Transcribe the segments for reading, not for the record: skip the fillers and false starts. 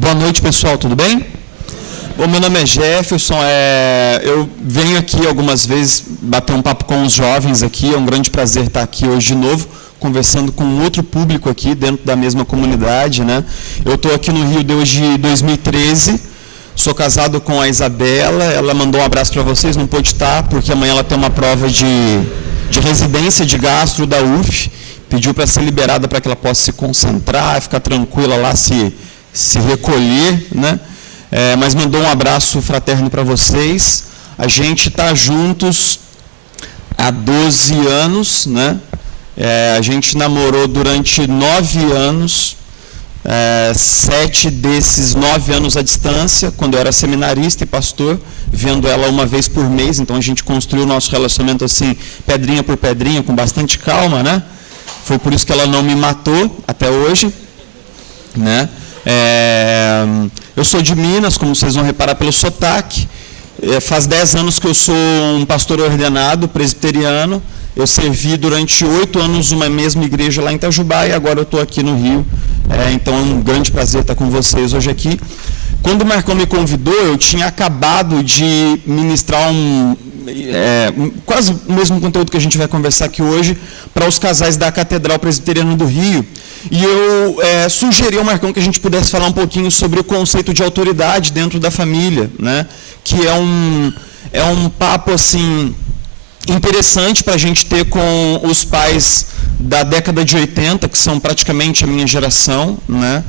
Boa noite, pessoal, tudo bem? Bom, meu nome é Jefferson, eu venho aqui algumas vezes bater um papo com os jovens aqui, é um grande prazer estar aqui hoje de novo, conversando com outro público aqui dentro da mesma comunidade, né? Eu estou aqui no Rio desde 2013, sou casado com a Isabela, ela mandou um abraço para vocês, não pôde estar, porque amanhã ela tem uma prova de residência de gastro da UF, pediu para ser liberada para que ela possa se concentrar, ficar tranquila lá, se recolher, né? Mas mandou um abraço fraterno para vocês. A gente está juntos há 12 anos, né? A gente namorou durante 9 anos, 7 desses 9 anos à distância, quando eu era seminarista e pastor, vendo ela uma vez por mês, então a gente construiu o nosso relacionamento assim, pedrinha por pedrinha, com bastante calma, né? Foi por isso que ela não me matou até hoje, né? Eu sou de Minas, como vocês vão reparar pelo sotaque. Faz 10 anos que eu sou um pastor ordenado, presbiteriano. Eu servi durante 8 anos uma mesma igreja lá em Itajubá e agora eu estou aqui no Rio. Então é um grande prazer estar com vocês hoje aqui. Quando o Marcão me convidou, eu tinha acabado de ministrar quase o mesmo conteúdo que a gente vai conversar aqui hoje para os casais da Catedral Presbiteriana do Rio. E eu sugeri ao Marcão que a gente pudesse falar um pouquinho sobre o conceito de autoridade dentro da família, né? Que é um papo assim interessante para a gente ter com os pais da década de 80, que são praticamente a minha geração, né?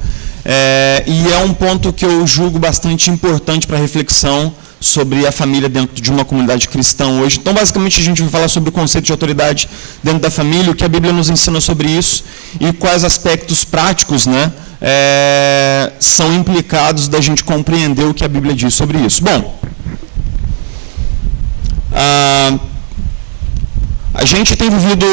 E é um ponto que eu julgo bastante importante para a reflexão sobre a família dentro de uma comunidade cristã hoje. Então, basicamente, a gente vai falar sobre o conceito de autoridade dentro da família, o que a Bíblia nos ensina sobre isso e quais aspectos práticos, né, são implicados da gente compreender o que a Bíblia diz sobre isso. Bom, a gente tem vivido,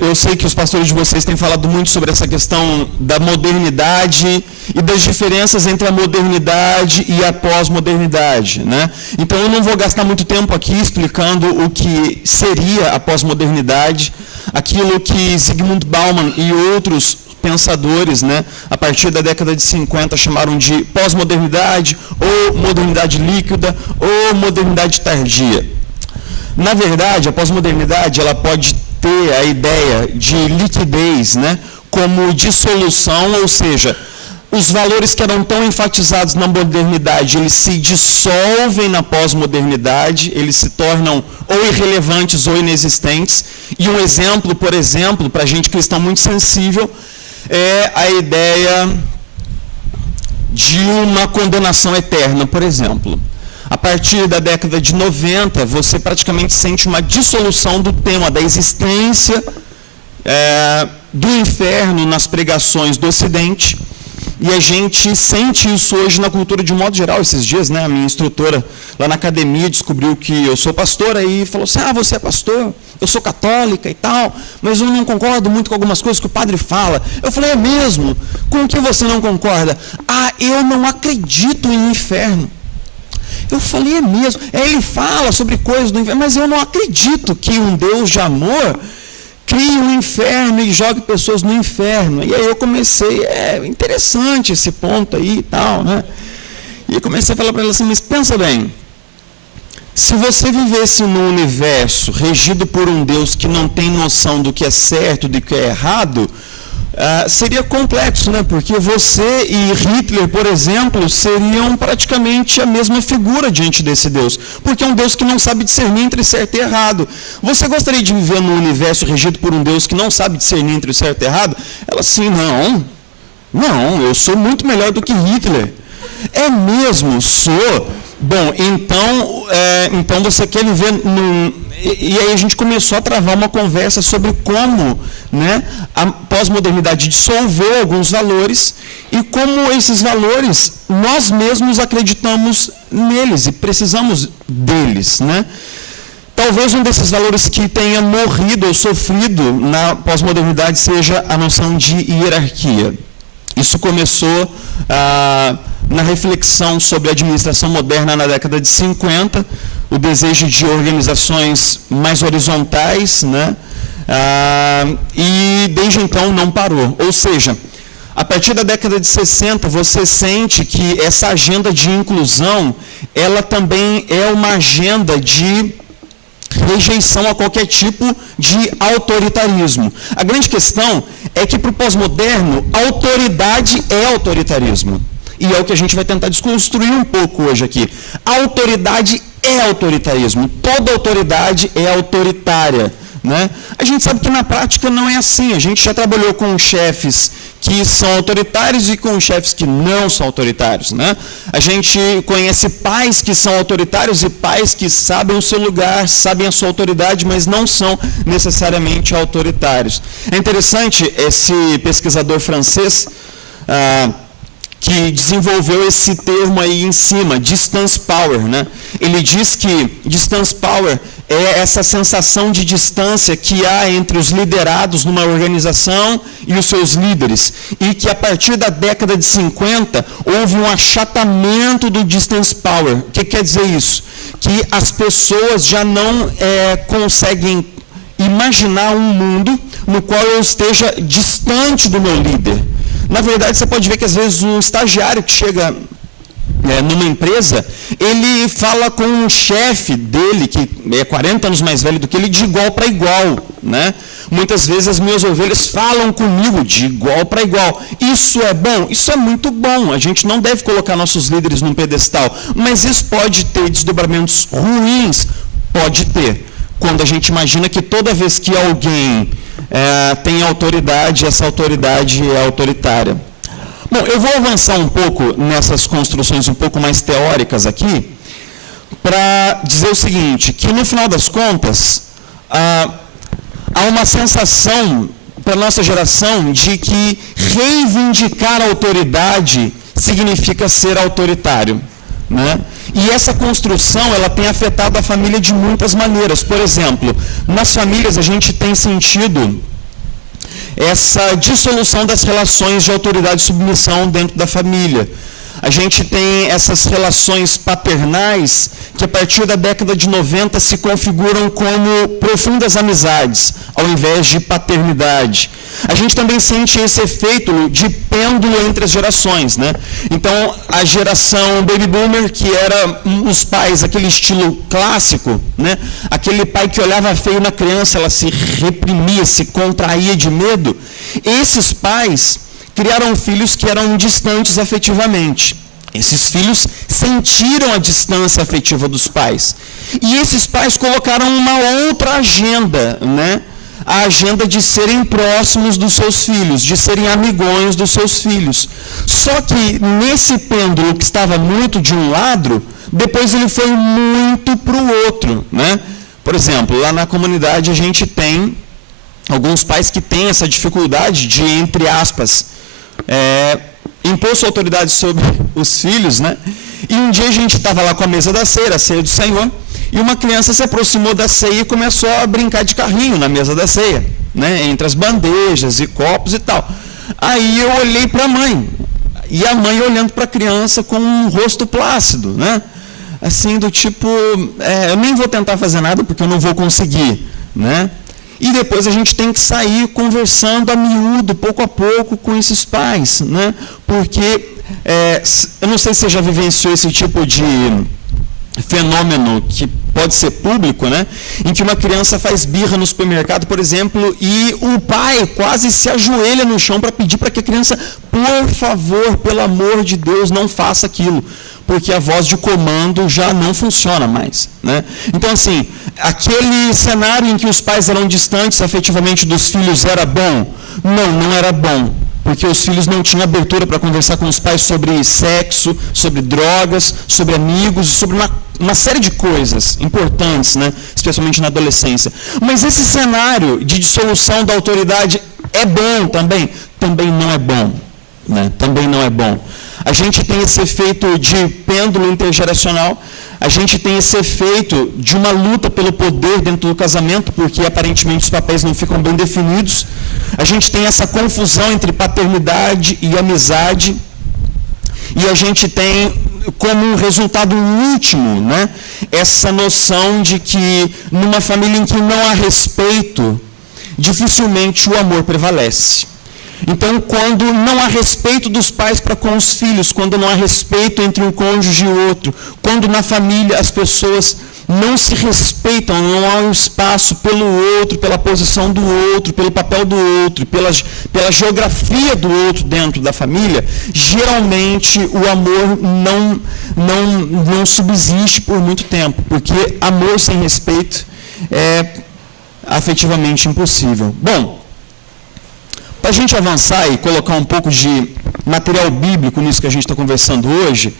eu sei que os pastores de vocês têm falado muito sobre essa questão da modernidade e das diferenças entre a modernidade e a pós-modernidade, né? Então eu não vou gastar muito tempo aqui explicando o que seria a pós-modernidade, aquilo que Zygmunt Bauman e outros pensadores, né, a partir da década de 50 chamaram de pós-modernidade, ou modernidade líquida, ou modernidade tardia. Na verdade, a pós-modernidade ela pode ter a ideia de liquidez, né, como dissolução, ou seja, os valores que eram tão enfatizados na modernidade, eles se dissolvem na pós-modernidade, eles se tornam ou irrelevantes ou inexistentes. E um exemplo, por exemplo, para a gente cristã muito sensível, é a ideia de uma condenação eterna, por exemplo. A partir da década de 90, você praticamente sente uma dissolução do tema da existência do inferno nas pregações do Ocidente, e a gente sente isso hoje na cultura de um modo geral. Esses dias, né, a minha instrutora lá na academia descobriu que eu sou pastor, aí falou assim, você é pastor, eu sou católica e tal, mas eu não concordo muito com algumas coisas que o padre fala. Eu falei, é mesmo? Com o que você não concorda? Eu não acredito em inferno. Eu falei, é mesmo. Ele fala sobre coisas do inferno, mas eu não acredito que um Deus de amor crie um inferno e jogue pessoas no inferno. E aí eu comecei, interessante esse ponto aí e tal, né? E comecei a falar para ela assim, mas pensa bem, se você vivesse num universo regido por um Deus que não tem noção do que é certo e do que é errado, seria complexo, né? Porque você e Hitler, por exemplo, seriam praticamente a mesma figura diante desse Deus, porque é um Deus que não sabe discernir entre certo e errado. Você gostaria de viver num universo regido por um Deus que não sabe discernir entre certo e errado? Ela assim, não, eu sou muito melhor do que Hitler. É mesmo? Sou? Bom, então você quer viver num... E aí a gente começou a travar uma conversa sobre como, né, a pós-modernidade dissolveu alguns valores e como esses valores nós mesmos acreditamos neles e precisamos deles, né? Talvez um desses valores que tenha morrido ou sofrido na pós-modernidade seja a noção de hierarquia. Isso começou na reflexão sobre a administração moderna na década de 50, o desejo de organizações mais horizontais, né? E desde então não parou. Ou seja, A partir da década de 60, você sente que essa agenda de inclusão, ela também é uma agenda de rejeição a qualquer tipo de autoritarismo. A grande questão é que, para o pós-moderno, autoridade é autoritarismo. E é o que a gente vai tentar desconstruir um pouco hoje aqui. A autoridade é autoritarismo. Toda autoridade é autoritária, né? A gente sabe que na prática não é assim. A gente já trabalhou com chefes que são autoritários e com chefes que não são autoritários, né? A gente conhece pais que são autoritários e pais que sabem o seu lugar, sabem a sua autoridade, mas não são necessariamente autoritários. É interessante esse pesquisador francês que desenvolveu esse termo aí em cima, distance power, né? Ele diz que distance power é essa sensação de distância que há entre os liderados numa organização e os seus líderes, e que a partir da década de 50 houve um achatamento do distance power. O que quer dizer isso? Que as pessoas já não conseguem imaginar um mundo no qual eu esteja distante do meu líder. Na verdade, você pode ver que às vezes o estagiário que chega numa empresa, ele fala com um chefe dele, que é 40 anos mais velho do que ele, de igual para igual, né? Muitas vezes as minhas ovelhas falam comigo de igual para igual. Isso é bom? Isso é muito bom. A gente não deve colocar nossos líderes num pedestal, mas isso pode ter desdobramentos ruins? Pode ter. Quando a gente imagina que toda vez que alguém tem autoridade, essa autoridade é autoritária. Bom, eu vou avançar um pouco nessas construções um pouco mais teóricas aqui, para dizer o seguinte, que no final das contas, há uma sensação para a nossa geração de que reivindicar a autoridade significa ser autoritário, né? E essa construção, ela tem afetado a família de muitas maneiras. Por exemplo, nas famílias a gente tem sentido essa dissolução das relações de autoridade e submissão dentro da família. A gente tem essas relações paternais que a partir da década de 90 se configuram como profundas amizades, ao invés de paternidade. A gente também sente esse efeito de pêndulo entre as gerações, né? Então, a geração baby boomer, que era os pais, aquele estilo clássico, né? Aquele pai que olhava feio na criança, ela se reprimia, se contraía de medo. Esses pais criaram filhos que eram distantes afetivamente. Esses filhos sentiram a distância afetiva dos pais. E esses pais colocaram uma outra agenda, né? A agenda de serem próximos dos seus filhos, de serem amigões dos seus filhos. Só que nesse pêndulo que estava muito de um lado, depois ele foi muito para o outro, né? Por exemplo, lá na comunidade a gente tem alguns pais que têm essa dificuldade de, entre aspas, impor sua autoridade sobre os filhos, né? E um dia a gente estava lá com a mesa da ceia, a ceia do Senhor, e uma criança se aproximou da ceia e começou a brincar de carrinho na mesa da ceia, né? Entre as bandejas e copos e tal. Aí eu olhei para a mãe, e a mãe olhando para a criança com um rosto plácido, né? Assim, do tipo, eu nem vou tentar fazer nada porque eu não vou conseguir, né? E depois a gente tem que sair conversando a miúdo, pouco a pouco, com esses pais, né? Porque, eu não sei se você já vivenciou esse tipo de fenômeno que pode ser público, né? Em que uma criança faz birra no supermercado, por exemplo, e o pai quase se ajoelha no chão para pedir para que a criança, por favor, pelo amor de Deus, não faça aquilo, porque a voz de comando já não funciona mais, né? Então, assim, aquele cenário em que os pais eram distantes afetivamente dos filhos era bom? Não era bom, porque os filhos não tinham abertura para conversar com os pais sobre sexo, sobre drogas, sobre amigos, sobre uma série de coisas importantes, né? Especialmente na adolescência. Mas esse cenário de dissolução da autoridade é bom também? Também não é bom, né? Também não é bom. A gente tem esse efeito de pêndulo intergeracional, a gente tem esse efeito de uma luta pelo poder dentro do casamento, porque aparentemente os papéis não ficam bem definidos. A gente tem essa confusão entre paternidade e amizade. E a gente tem como um resultado último, né, essa noção de que numa família em que não há respeito, dificilmente o amor prevalece. Então, quando não há respeito dos pais para com os filhos, quando não há respeito entre um cônjuge e outro, quando na família as pessoas não se respeitam, não há um espaço pelo outro, pela posição do outro, pelo papel do outro, pela geografia do outro dentro da família, geralmente o amor não subsiste por muito tempo, porque amor sem respeito é afetivamente impossível. Bom, para a gente avançar e colocar um pouco de material bíblico nisso que a gente está conversando hoje,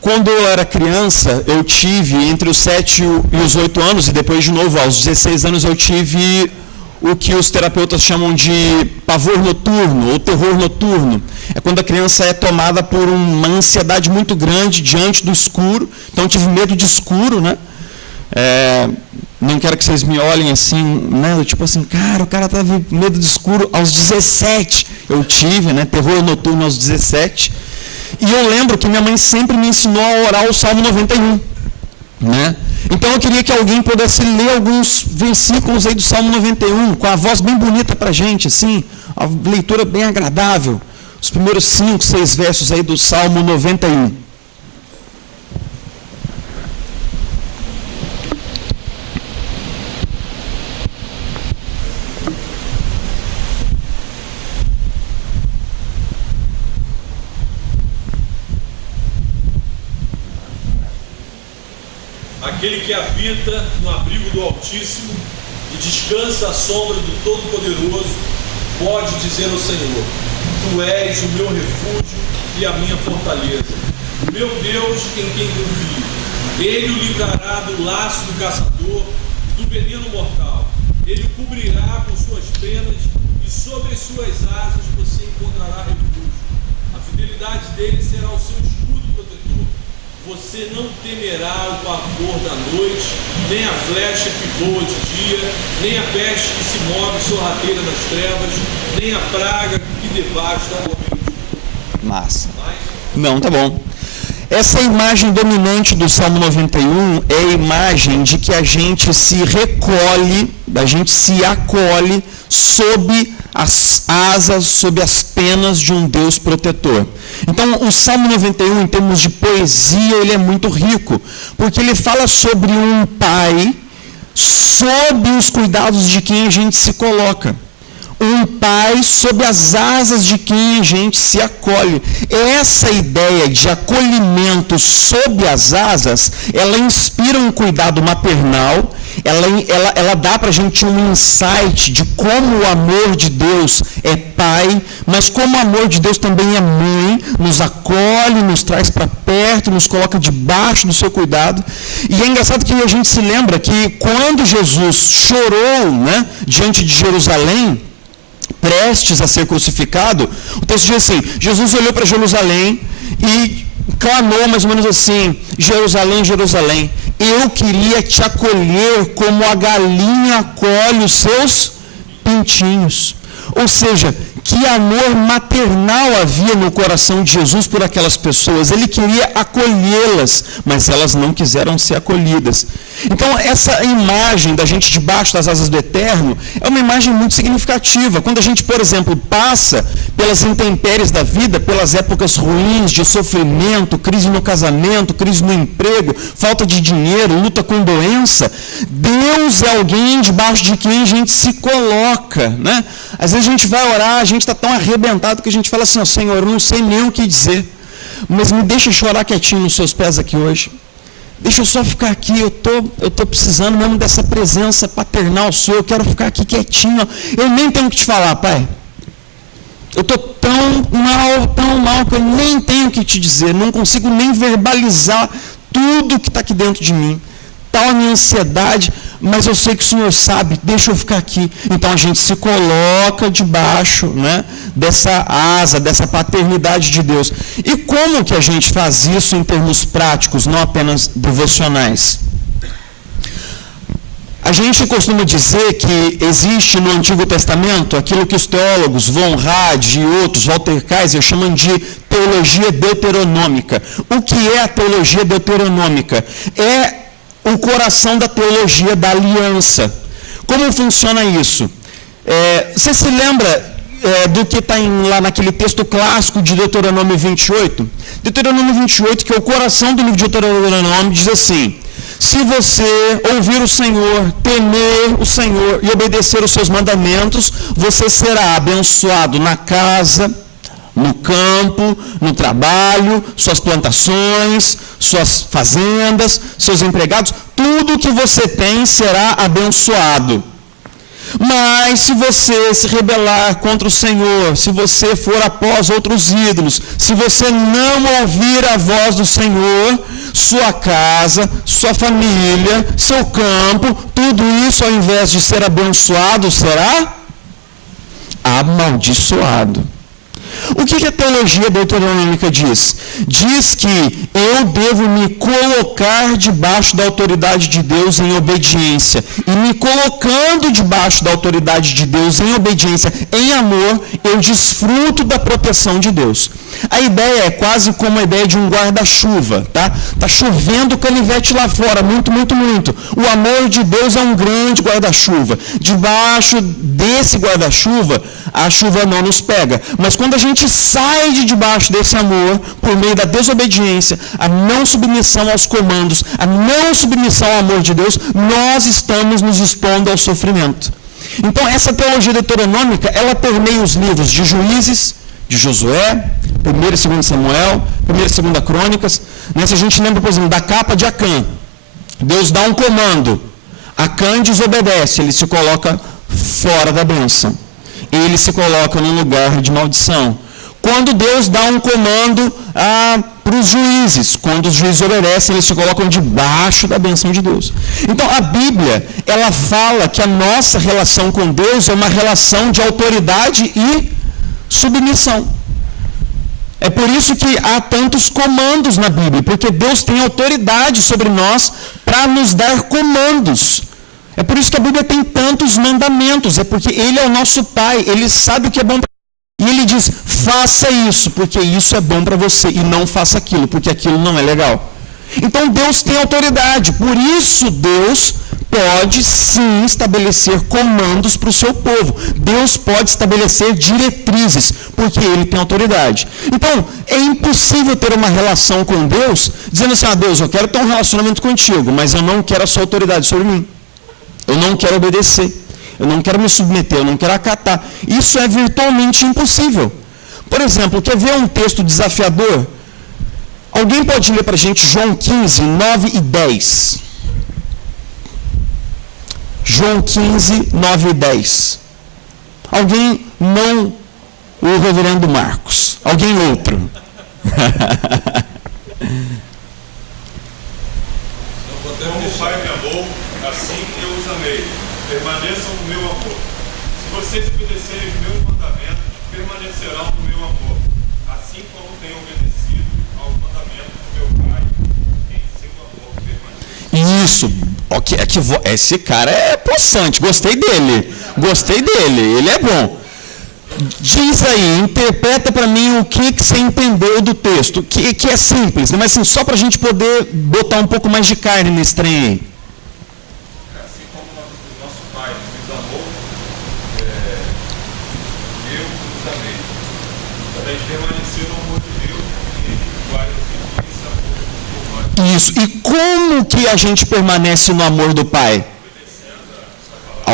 quando eu era criança, eu tive, entre os 7 e os 8 anos, e depois de novo, aos 16 anos, eu tive o que os terapeutas chamam de pavor noturno, ou terror noturno. É quando a criança é tomada por uma ansiedade muito grande diante do escuro. Então, eu tive medo de escuro, né? Não quero que vocês me olhem assim, né? Tipo assim, cara, o cara tava com medo de escuro aos 17. Eu tive, né? Terror noturno aos 17. E eu lembro que minha mãe sempre me ensinou a orar o Salmo 91, né? Então eu queria que alguém pudesse ler alguns versículos aí do Salmo 91, com a voz bem bonita pra gente, assim, a leitura bem agradável. Os primeiros 5, 6 versos aí do Salmo 91. Aquele que habita no abrigo do Altíssimo e descansa à sombra do Todo-Poderoso, pode dizer ao Senhor: Tu és o meu refúgio e a minha fortaleza, meu Deus em quem confio. Ele o livrará do laço do caçador, do veneno mortal. Ele o cobrirá com suas penas e sobre as suas asas você encontrará refúgio. A fidelidade dele será o seu escudo protetor. Você não temerá o pavor da noite, nem a flecha que voa de dia, nem a peste que se move sorrateira nas trevas, nem a praga que devasta o homem. Massa. Não, tá bom. Essa imagem dominante do Salmo 91 é a imagem de que a gente se recolhe, a gente se acolhe sob as asas, sob as penas de um Deus protetor. Então, o Salmo 91, em termos de poesia, ele é muito rico, porque ele fala sobre um pai, sob os cuidados de quem a gente se coloca. Um pai sob as asas de quem a gente se acolhe. Essa ideia de acolhimento sob as asas, ela inspira um cuidado maternal, ela dá para a gente um insight de como o amor de Deus é pai, mas como o amor de Deus também é mãe, nos acolhe, nos traz para perto, nos coloca debaixo do seu cuidado. E é engraçado que a gente se lembra que quando Jesus chorou, né, diante de Jerusalém, prestes a ser crucificado, o texto diz assim: Jesus olhou para Jerusalém e clamou mais ou menos assim: Jerusalém, Jerusalém, eu queria te acolher como a galinha acolhe os seus pintinhos. Ou seja, que amor maternal havia no coração de Jesus por aquelas pessoas. Ele queria acolhê-las, mas elas não quiseram ser acolhidas. Então, essa imagem da gente debaixo das asas do Eterno é uma imagem muito significativa. Quando a gente, por exemplo, passa pelas intempéries da vida, pelas épocas ruins de sofrimento, crise no casamento, crise no emprego, falta de dinheiro, luta com doença, Deus é alguém debaixo de quem a gente se coloca, né? Às vezes a gente vai orar, a gente está tão arrebentado que a gente fala assim: ó, Senhor, eu não sei nem o que dizer, mas me deixa chorar quietinho nos seus pés aqui hoje. Deixa eu só ficar aqui, eu tô precisando mesmo dessa presença paternal sua, eu quero ficar aqui quietinho. Eu nem tenho o que te falar, Pai. Eu estou tão mal, que eu nem tenho o que te dizer, não consigo nem verbalizar tudo que está aqui dentro de mim. Tal a minha ansiedade, mas eu sei que o Senhor sabe, deixa eu ficar aqui. Então a gente se coloca debaixo, né, dessa asa, dessa paternidade de Deus. E como que a gente faz isso em termos práticos, não apenas devocionais? A gente costuma dizer que existe no Antigo Testamento aquilo que os teólogos Von Rad e outros, Walter Kaiser, chamam de teologia deuteronômica. O que é a teologia deuteronômica? É o coração da teologia da aliança. Como funciona isso? Você se lembra do que está lá naquele texto clássico de Deuteronômio 28. Deuteronômio 28, que é o coração do livro de Deuteronômio, diz assim: se você ouvir o Senhor, temer o Senhor e obedecer os seus mandamentos, você será abençoado na casa, no campo, no trabalho, suas plantações, suas fazendas, seus empregados, tudo que você tem será abençoado. Mas se você se rebelar contra o Senhor, se você for após outros ídolos, se você não ouvir a voz do Senhor, sua casa, sua família, seu campo, tudo isso, ao invés de ser abençoado, será amaldiçoado. O que a teologia deuteronômica diz? Diz que eu devo me colocar debaixo da autoridade de Deus em obediência. E me colocando debaixo da autoridade de Deus em obediência, em amor, eu desfruto da proteção de Deus. A ideia é quase como a ideia de um guarda-chuva, tá? Tá chovendo canivete lá fora, muito, muito, muito. O amor de Deus é um grande guarda-chuva. Debaixo desse guarda-chuva, a chuva não nos pega. Mas quando a gente sai de debaixo desse amor, por meio da desobediência, a não submissão aos comandos, a não submissão ao amor de Deus, nós estamos nos expondo ao sofrimento. Então, essa teologia deuteronômica, ela permeia os livros de Juízes, de Josué, 1 e 2 Samuel, 1 e 2 Crônicas. Se a gente lembra, por exemplo, da capa de Acã, Deus dá um comando, Acã desobedece, ele se coloca fora da bênção, ele se coloca num lugar de maldição. Quando Deus dá um comando para os juízes, quando os juízes obedecem, eles se colocam debaixo da bênção de Deus. Então, a Bíblia, ela fala que a nossa relação com Deus é uma relação de autoridade e submissão. É por isso que há tantos comandos na Bíblia, porque Deus tem autoridade sobre nós para nos dar comandos. É por isso que a Bíblia tem tantos mandamentos, é porque Ele é o nosso Pai, Ele sabe o que é bom para você. E Ele diz, faça isso, porque isso é bom para você, e não faça aquilo, porque aquilo não é legal. Então Deus tem autoridade, por isso Deus pode sim estabelecer comandos para o seu povo. Deus pode estabelecer diretrizes, porque Ele tem autoridade. Então, é impossível ter uma relação com Deus, dizendo assim, Deus, eu quero ter um relacionamento contigo, mas eu não quero a sua autoridade sobre mim. Eu não quero obedecer. Eu não quero me submeter, eu não quero acatar. Isso é virtualmente impossível. Por exemplo, quer ver um texto desafiador? Alguém pode ler para a gente João 15, 9 e 10. João 15, 9 e 10. Alguém, não o reverendo Marcos. Alguém outro. Como o Pai me amou, assim eu os amei. Permaneçam no meu amor. Se vocês obedecerem os meus mandamentos, permanecerão no meu amor. Assim como tenho obedecido aos mandamentos do meu Pai, em seu amor permanece. Isso. Esse cara é possante. Gostei dele. Ele é bom. Diz aí, interpreta para mim o que você entendeu do texto, que é simples, mas assim, só para a gente poder botar um pouco mais de carne nesse trem aí. Assim como o nosso Pai nos amou, eu os amei. Para eles permanecer no amor de Deus, e Ele vai sentir esse amor por nós. Isso. E como que a gente permanece no amor do Pai?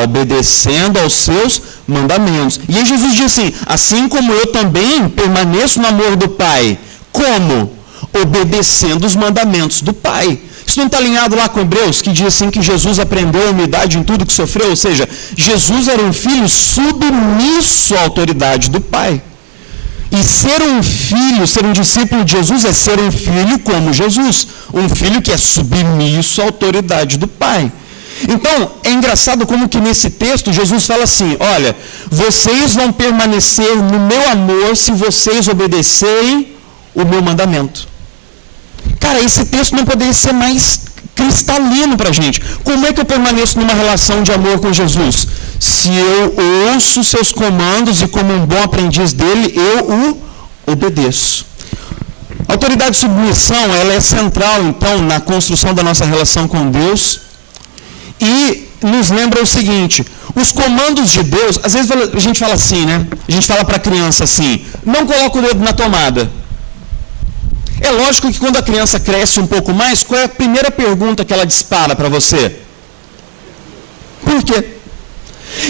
Obedecendo aos seus mandamentos. E aí Jesus diz assim como eu também permaneço no amor do Pai. Como? Obedecendo os mandamentos do Pai. Isso não está alinhado lá com Hebreus, que diz assim que Jesus aprendeu a humildade em tudo que sofreu? Ou seja, Jesus era um filho submisso à autoridade do Pai. E ser um filho, ser um discípulo de Jesus é ser um filho como Jesus. Um filho que é submisso à autoridade do Pai. Então, é engraçado como que nesse texto Jesus fala assim, olha, vocês vão permanecer no meu amor se vocês obedecerem o meu mandamento. Cara, esse texto não poderia ser mais cristalino para a gente. Como é que eu permaneço numa relação de amor com Jesus? Se eu ouço seus comandos e como um bom aprendiz dele, eu o obedeço. A autoridade de submissão, ela é central, então, na construção da nossa relação com Deus. E nos lembra o seguinte: os comandos de Deus, às vezes a gente fala assim, né? A gente fala para a criança assim: não coloca o dedo na tomada. É lógico que quando a criança cresce um pouco mais, qual é a primeira pergunta que ela dispara para você? Por quê?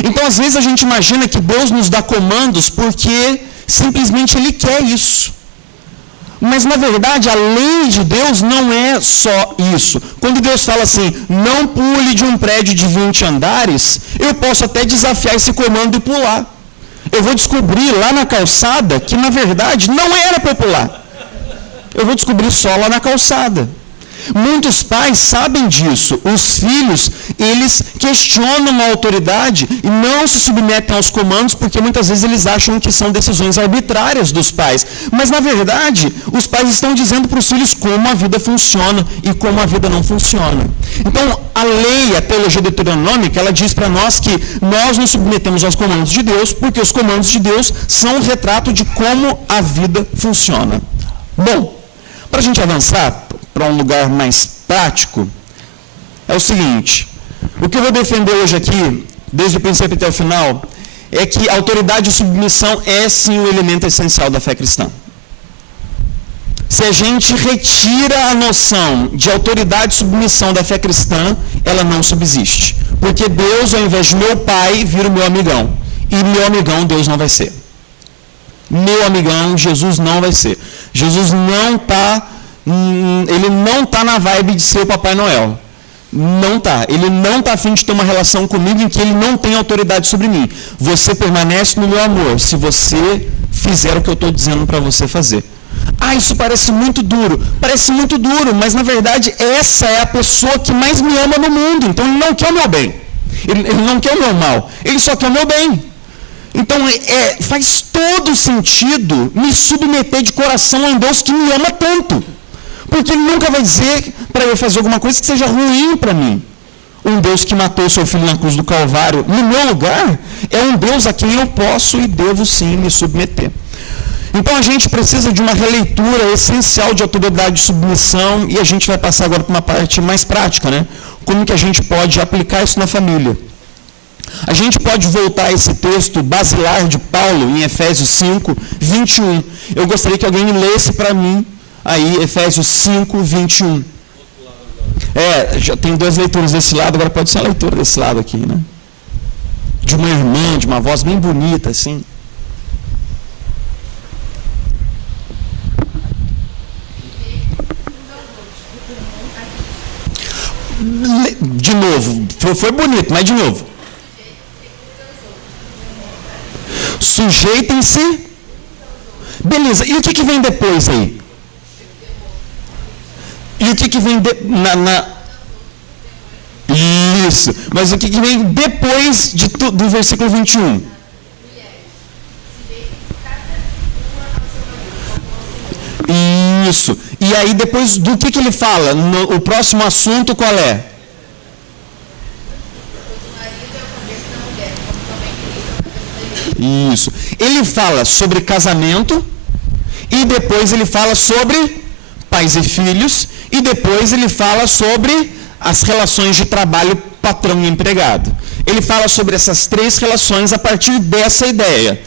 Então, às vezes a gente imagina que Deus nos dá comandos porque simplesmente Ele quer isso. Mas, na verdade, a lei de Deus não é só isso. Quando Deus fala assim, não pule de um prédio de 20 andares, eu posso até desafiar esse comando e pular. Eu vou descobrir lá na calçada que, na verdade, não era para eu pular. Eu vou descobrir só lá na calçada. Muitos pais sabem disso. Os filhos, eles questionam a autoridade e não se submetem aos comandos porque muitas vezes eles acham que são decisões arbitrárias dos pais. Mas, na verdade, os pais estão dizendo para os filhos como a vida funciona e como a vida não funciona. Então, a lei, a teologia deuteronômica, ela diz para nós que nós nos submetemos aos comandos de Deus porque os comandos de Deus são um retrato de como a vida funciona. Bom, para a gente avançar para um lugar mais prático, é o seguinte: o que eu vou defender hoje aqui, desde o princípio até o final, é que autoridade e submissão é sim o elemento essencial da fé cristã. Se a gente retira a noção de autoridade e submissão da fé cristã, ela não subsiste. Porque Deus, ao invés de meu pai, vira o meu amigão. E meu amigão, Deus não vai ser. Meu amigão, Jesus não vai ser. Jesus não está... Ele não está na vibe de ser o Papai Noel. Não está. Ele não está a fim de ter uma relação comigo em que ele não tem autoridade sobre mim. Você permanece no meu amor se você fizer o que eu estou dizendo para você fazer. Isso parece muito duro. Parece muito duro, mas na verdade essa é a pessoa que mais me ama no mundo. Então ele não quer o meu bem. Ele não quer o meu mal. Ele só quer o meu bem. Então faz todo sentido me submeter de coração a um Deus que me ama tanto. Porque Ele nunca vai dizer para eu fazer alguma coisa que seja ruim para mim. Um Deus que matou o seu filho na cruz do Calvário, no meu lugar, é um Deus a quem eu posso e devo sim me submeter. Então a gente precisa de uma releitura essencial de autoridade e submissão, e a gente vai passar agora para uma parte mais prática, né? Como que a gente pode aplicar isso na família? A gente pode voltar a esse texto basilar de Paulo, em Efésios 5, 21. Eu gostaria que alguém lesse para mim, aí, Efésios 5, 21. Já tem duas leituras desse lado, agora pode ser a leitura desse lado aqui, né? De uma irmã, de uma voz bem bonita, assim. De novo, foi bonito, mas de novo. Sujeitem-se. Beleza, e o que vem depois aí? E o que vem Isso, mas o que vem depois do versículo 21? Isso, e aí depois do que ele fala? O próximo assunto qual é? Isso, ele fala sobre casamento e depois ele fala sobre pais e filhos, e depois ele fala sobre as relações de trabalho patrão e empregado. Ele fala sobre essas três relações a partir dessa ideia.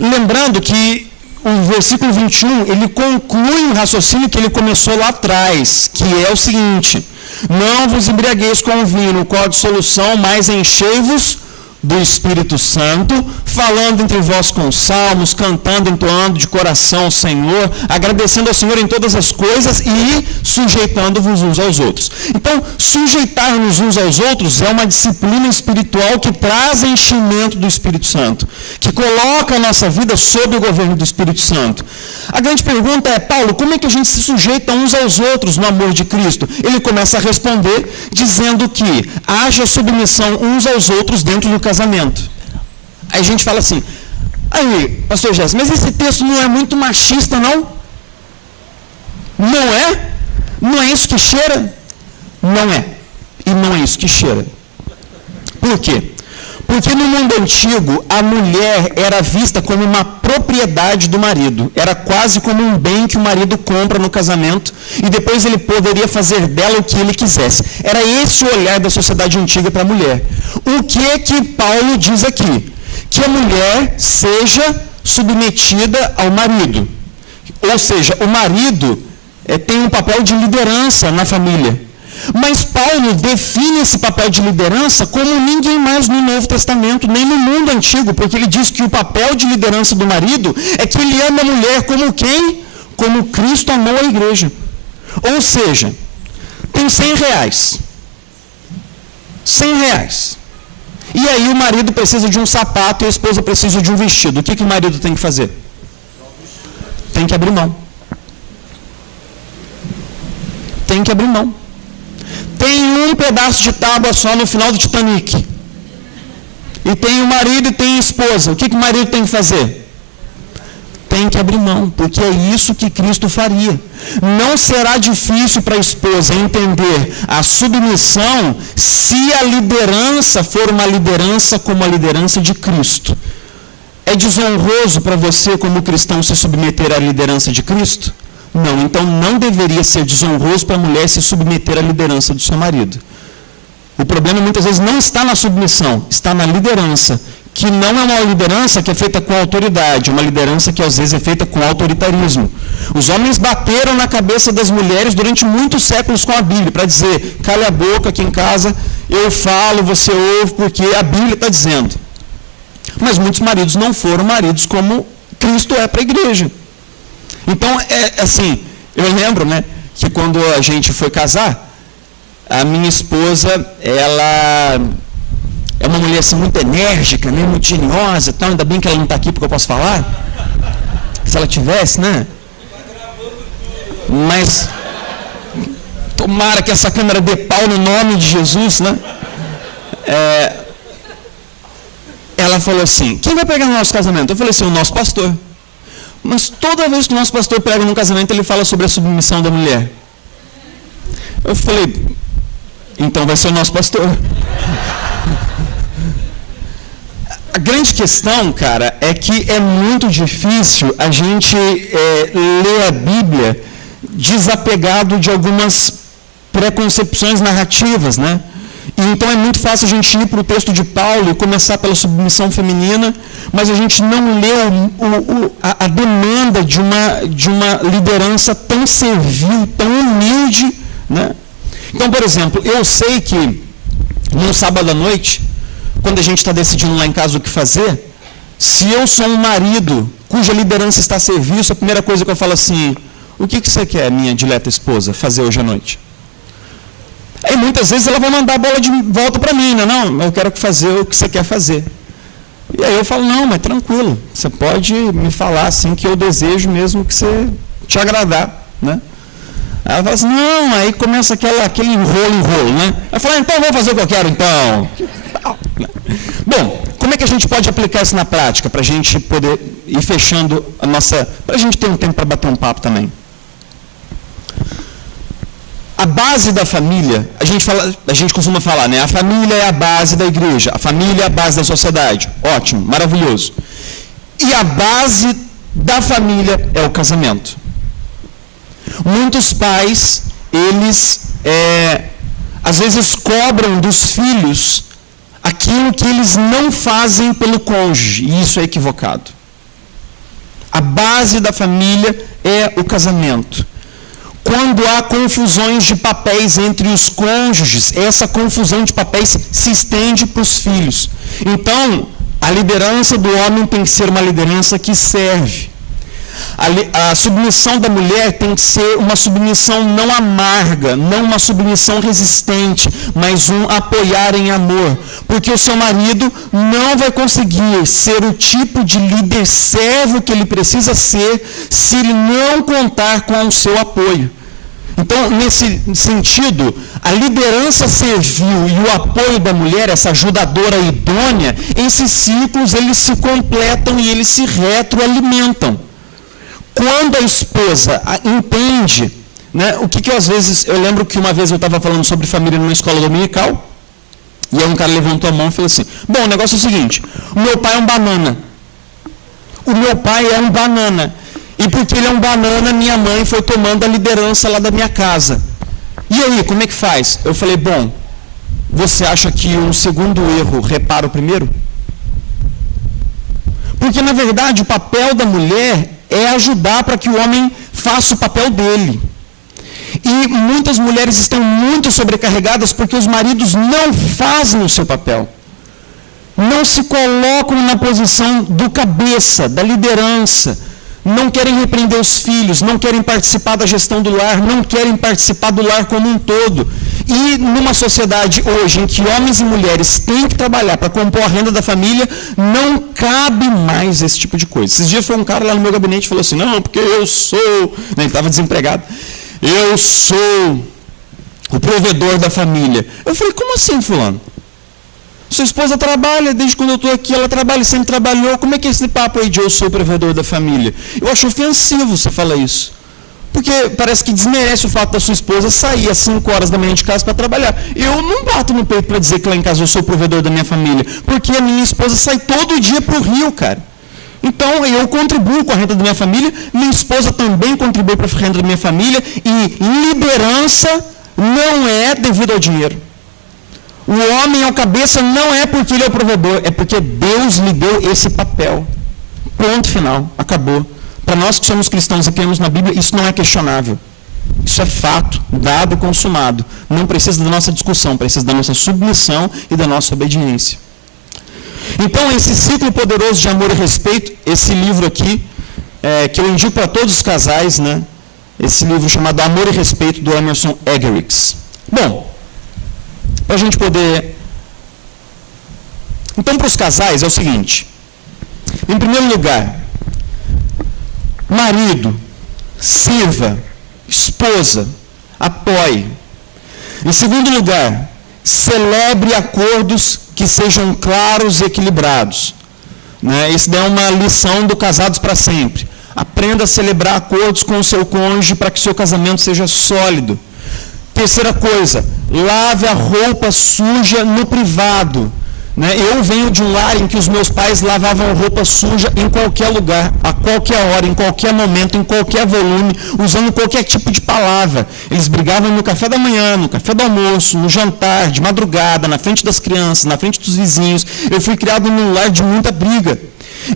Lembrando que o versículo 21, ele conclui um raciocínio que ele começou lá atrás, que é o seguinte: não vos embriagueis com o vinho, no qual há dissolução, mas enchei-vos do Espírito Santo, falando entre vós com salmos, cantando, entoando de coração ao Senhor, agradecendo ao Senhor em todas as coisas e sujeitando-vos uns aos outros. Então, sujeitar-nos uns aos outros é uma disciplina espiritual que traz enchimento do Espírito Santo, que coloca a nossa vida sob o governo do Espírito Santo. A grande pergunta é: Paulo, como é que a gente se sujeita uns aos outros no amor de Cristo? Ele começa a responder dizendo que haja submissão uns aos outros dentro do casamento. Aí a gente fala assim: aí, pastor Jéssica, mas esse texto não é muito machista, não? Não é? Não é isso que cheira? Não é. E não é isso que cheira. Por quê? Porque no mundo antigo, a mulher era vista como uma propriedade do marido. Era quase como um bem que o marido compra no casamento e depois ele poderia fazer dela o que ele quisesse. Era esse o olhar da sociedade antiga para a mulher. O que Paulo diz aqui? Que a mulher seja submetida ao marido. Ou seja, o marido tem um papel de liderança na família. Mas Paulo define esse papel de liderança como ninguém mais no Novo Testamento, nem no mundo antigo, porque ele diz que o papel de liderança do marido é que ele ama a mulher como quem? Como Cristo amou a igreja. Ou seja, tem R$100. R$100. E aí o marido precisa de um sapato e a esposa precisa de um vestido. O que o marido tem que fazer? Tem que abrir mão. Tem que abrir mão. Tem um pedaço de tábua só no final do Titanic. E tem o marido e tem a esposa. O que o marido tem que fazer? Tem que abrir mão, porque é isso que Cristo faria. Não será difícil para a esposa entender a submissão se a liderança for uma liderança como a liderança de Cristo. É desonroso para você, como cristão, se submeter à liderança de Cristo? Não, então não deveria ser desonroso para a mulher se submeter à liderança do seu marido. O problema muitas vezes não está na submissão, está na liderança, que não é uma liderança que é feita com autoridade, uma liderança que às vezes é feita com autoritarismo. Os homens bateram na cabeça das mulheres durante muitos séculos com a Bíblia, para dizer, cale a boca aqui em casa, eu falo, você ouve, porque a Bíblia está dizendo. Mas muitos maridos não foram maridos como Cristo é para a igreja. Então, assim, eu lembro, né, que quando a gente foi casar, a minha esposa, ela é uma mulher assim, muito enérgica, né, muito geniosa, tal, ainda bem que ela não está aqui porque eu posso falar. Se ela tivesse, né? Mas, tomara que essa câmera dê pau no nome de Jesus, né? Ela falou assim, quem vai pegar no nosso casamento? Eu falei assim, o nosso pastor. Mas toda vez que o nosso pastor prega num casamento, ele fala sobre a submissão da mulher. Eu falei, então vai ser o nosso pastor. A grande questão, cara, é que é muito difícil a gente ler a Bíblia desapegado de algumas preconcepções narrativas, né? E então é muito fácil a gente ir para o texto de Paulo e começar pela submissão feminina, mas a gente não lê a demanda de uma liderança tão servil, tão humilde, né? Então, por exemplo, eu sei que no sábado à noite, quando a gente está decidindo lá em casa o que fazer, se eu sou um marido cuja liderança está a serviço, a primeira coisa que eu falo assim, o que você quer, minha dileta esposa, fazer hoje à noite? Aí muitas vezes ela vai mandar a bola de volta para mim, não, eu quero fazer o que você quer fazer. E aí eu falo, não, mas tranquilo, você pode me falar assim que eu desejo mesmo que você te agradar, né? Aí ela fala assim, não, aí começa aquele enrolo, né? Aí eu falo, então vou fazer o que eu quero, então. Bom, como é que a gente pode aplicar isso na prática, para a gente poder ir fechando a nossa... para a gente ter um tempo para bater um papo também. A base da família, a gente costuma falar, né? A família é a base da igreja, a família é a base da sociedade. Ótimo, maravilhoso. E a base da família é o casamento. Muitos pais, eles às vezes cobram dos filhos aquilo que eles não fazem pelo cônjuge, e isso é equivocado. A base da família é o casamento. Quando há confusões de papéis entre os cônjuges, essa confusão de papéis se estende para os filhos. Então, a liderança do homem tem que ser uma liderança que serve. A submissão da mulher tem que ser uma submissão não amarga, não uma submissão resistente, mas um apoiar em amor. Porque o seu marido não vai conseguir ser o tipo de líder servo que ele precisa ser se ele não contar com o seu apoio. Então, nesse sentido, a liderança servil e o apoio da mulher, essa ajudadora idônea, esses ciclos eles se completam e eles se retroalimentam. Quando a esposa entende, né, o que eu às vezes, eu lembro que uma vez eu estava falando sobre família numa escola dominical, e aí um cara levantou a mão e falou assim, bom, o negócio é o seguinte, o meu pai é um banana. o meu pai é um banana. E porque ele é um banana, minha mãe foi tomando a liderança lá da minha casa. E aí, como é que faz? Eu falei, bom, você acha que um segundo erro repara o primeiro? Porque, na verdade, o papel da mulher é ajudar para que o homem faça o papel dele. E muitas mulheres estão muito sobrecarregadas porque os maridos não fazem o seu papel. Não se colocam na posição do cabeça, da liderança. Não querem repreender os filhos, não querem participar da gestão do lar, não querem participar do lar como um todo. E numa sociedade hoje em que homens e mulheres têm que trabalhar para compor a renda da família, não cabe mais esse tipo de coisa. Esses dias foi um cara lá no meu gabinete e falou assim, não, porque eu sou... Ele estava desempregado. Eu sou o provedor da família. Eu falei, como assim, fulano? Sua esposa trabalha, desde quando eu estou aqui, ela trabalha, sempre trabalhou. Como é que é esse papo aí de eu sou o provedor da família? Eu acho ofensivo você falar isso. Porque parece que desmerece o fato da sua esposa sair às 5 horas da manhã de casa para trabalhar. Eu não bato no peito para dizer que lá em casa eu sou o provedor da minha família, porque a minha esposa sai todo dia para o Rio, cara. Então, eu contribuo com a renda da minha família, minha esposa também contribui para a renda da minha família, e liderança não é devido ao dinheiro. O homem é o cabeça não é porque ele é o provedor, é porque Deus lhe deu esse papel. Ponto final, acabou. Para nós que somos cristãos e cremos na Bíblia, isso não é questionável. Isso é fato, dado e consumado. Não precisa da nossa discussão, precisa da nossa submissão e da nossa obediência. Então, esse ciclo poderoso de amor e respeito, esse livro aqui, que eu indico para todos os casais, né? Esse livro chamado Amor e Respeito, do Emerson Eggerichs. Bom, para a gente poder... Então, para os casais é o seguinte. Em primeiro lugar, marido, sirva, esposa, apoie. Em segundo lugar, celebre acordos que sejam claros e equilibrados. Né? Isso é uma lição do Casados para Sempre. Aprenda a celebrar acordos com o seu cônjuge para que o seu casamento seja sólido. Terceira coisa, lave a roupa suja no privado. Né? Eu venho de um lar em que os meus pais lavavam roupa suja em qualquer lugar, a qualquer hora, em qualquer momento, em qualquer volume, usando qualquer tipo de palavra. Eles brigavam no café da manhã, no café do almoço, no jantar, de madrugada, na frente das crianças, na frente dos vizinhos. Eu fui criado num lar de muita briga.